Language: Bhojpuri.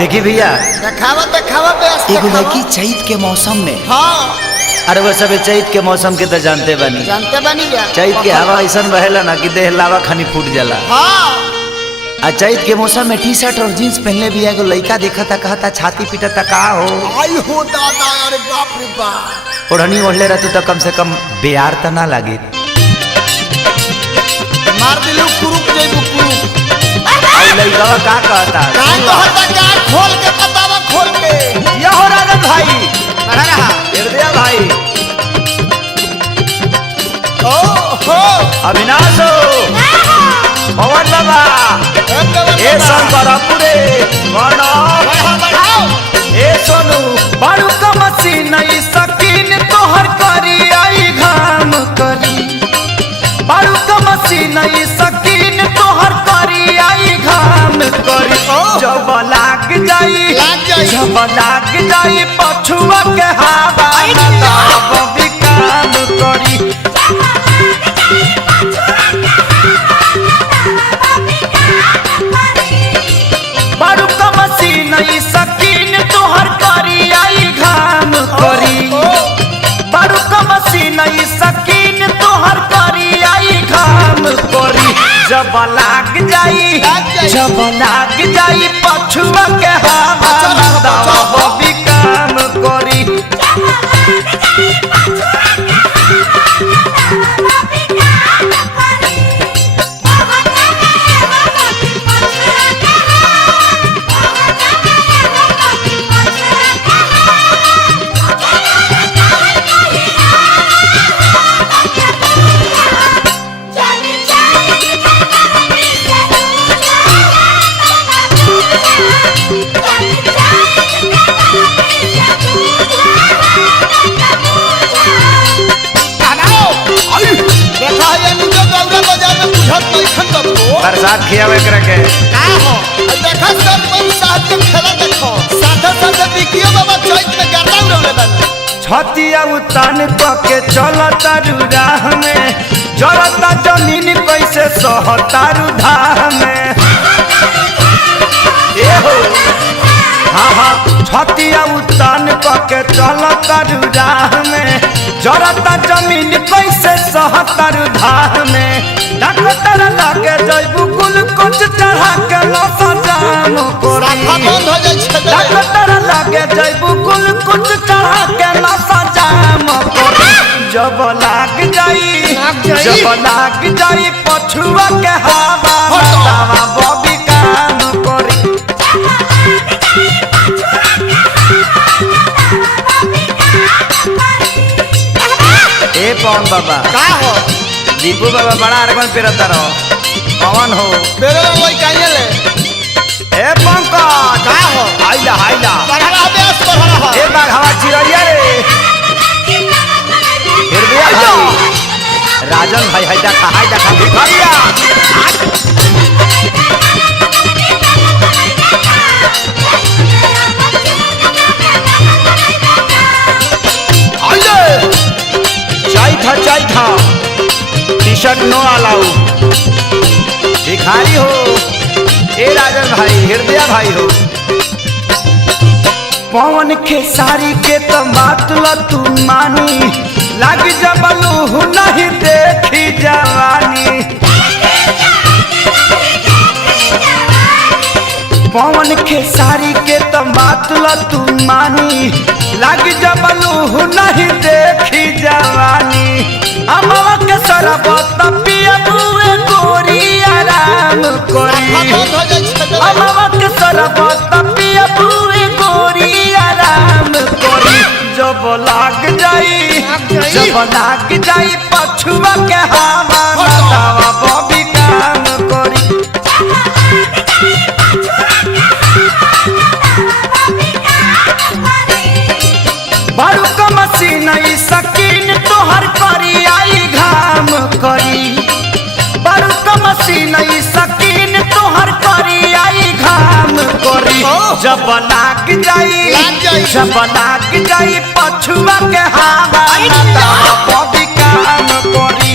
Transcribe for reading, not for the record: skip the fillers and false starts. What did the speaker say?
देखी भैया देखावा पे एगो लड़की चैत के मौसम में हाँ अरे वो सब चैत के मौसम के तो जानते बनी जा चैत के हवा ऐसा बहेला ना कि देह लावा खानी फूट जाला। हाँ आ चैत के मौसम में टी शर्ट और जींस पहनले भी एगो लड़का देखा था कहा था छाती पीटा था का हो आई हो दादा अरे बाप रे बाप ओढ़नी ओढ़ले रहतू तो कम से कम बेयार तो ना लागे। मार दिलू कुरुक जइबू कुरुक लड़का का कहता का खोल के बतावा खोल के या हो राजन भाई बढ़ा रहा हृदय भाई ओ हो अविनाश हो पवन बाबा ए शंकरपुरे बढ़ाओ ए सोनू बारू का मशीन ई सकीन तोहर करी आई घाम करी बारू का मशीन ई सकीन तोहर करी आई घाम करी जब लाग जाई जब लाग जाई पछुआ के हवा तब भी काम करी बारू का मशीन ई सकीन तोहर करी आई घाम करी बारू का मशीन ई सकीन तोहर करी आई घाम करी जब लाग जाई जब लाग जाई पछुआ के हवा तब भी काम करी। प्रसाद खियावे करके का हो देखा सब मन साथ के खेला देखो साथे साथे बिकियो बाबा चैत में गर्दा उड़ले बन छतिया उतान के चलता राह में जलता जमीन कैसे सहतारू धाह में ए हो हाँ हाँ छतिया उतान के चलता राह में जलता जमीन कैसे सहतारू धाह में डॉक्टर लागे जइबू कुल कुछ चढ़ा के लसा जाम कोरी बंद हो जाई छे डॉक्टर लागे जइबू कुल कुछ चढ़ा के लसा जाम कोरी जब लाग जाई जब लाग जाई पछुआ के हवा तवा बबी काम कोरी। ए पवन बाबा का हो दीपू बाबा बड़ा अरगन पेरता रहो पवन हो मेरे में वही काहे ले ए पंकज का हो आइला आइला बढ़ा बेस बढ़ा ए बाग हवा चिड़िया रे हृदय भाई राजन भाई है देखा भिखारिया चाय था टी शर्ट नो अलाउ भिखारी हो ए राजन भाई हृदय भाई हो पवन के सारी के तो बात ल तू मानी लग जबलू नहीं देखी जवानी पवन के सारी के तो बात ल तू मानी लग जबलू नहीं देखी जवानी अमवा के सरबत पिया बुए गोरी आराम करी अमवा के सरबत पिया बुए गोरी आराम करी जब लाग जाई पछुआ के हवा तवा बबी काम करी। बारू का मशीन ई सकीन तोहर करी आई घाम करी बारू का मशीन ई सकीन तोहर करी आई घाम करी जब लाग जाई पछुआ के हवा तब भी काम करी।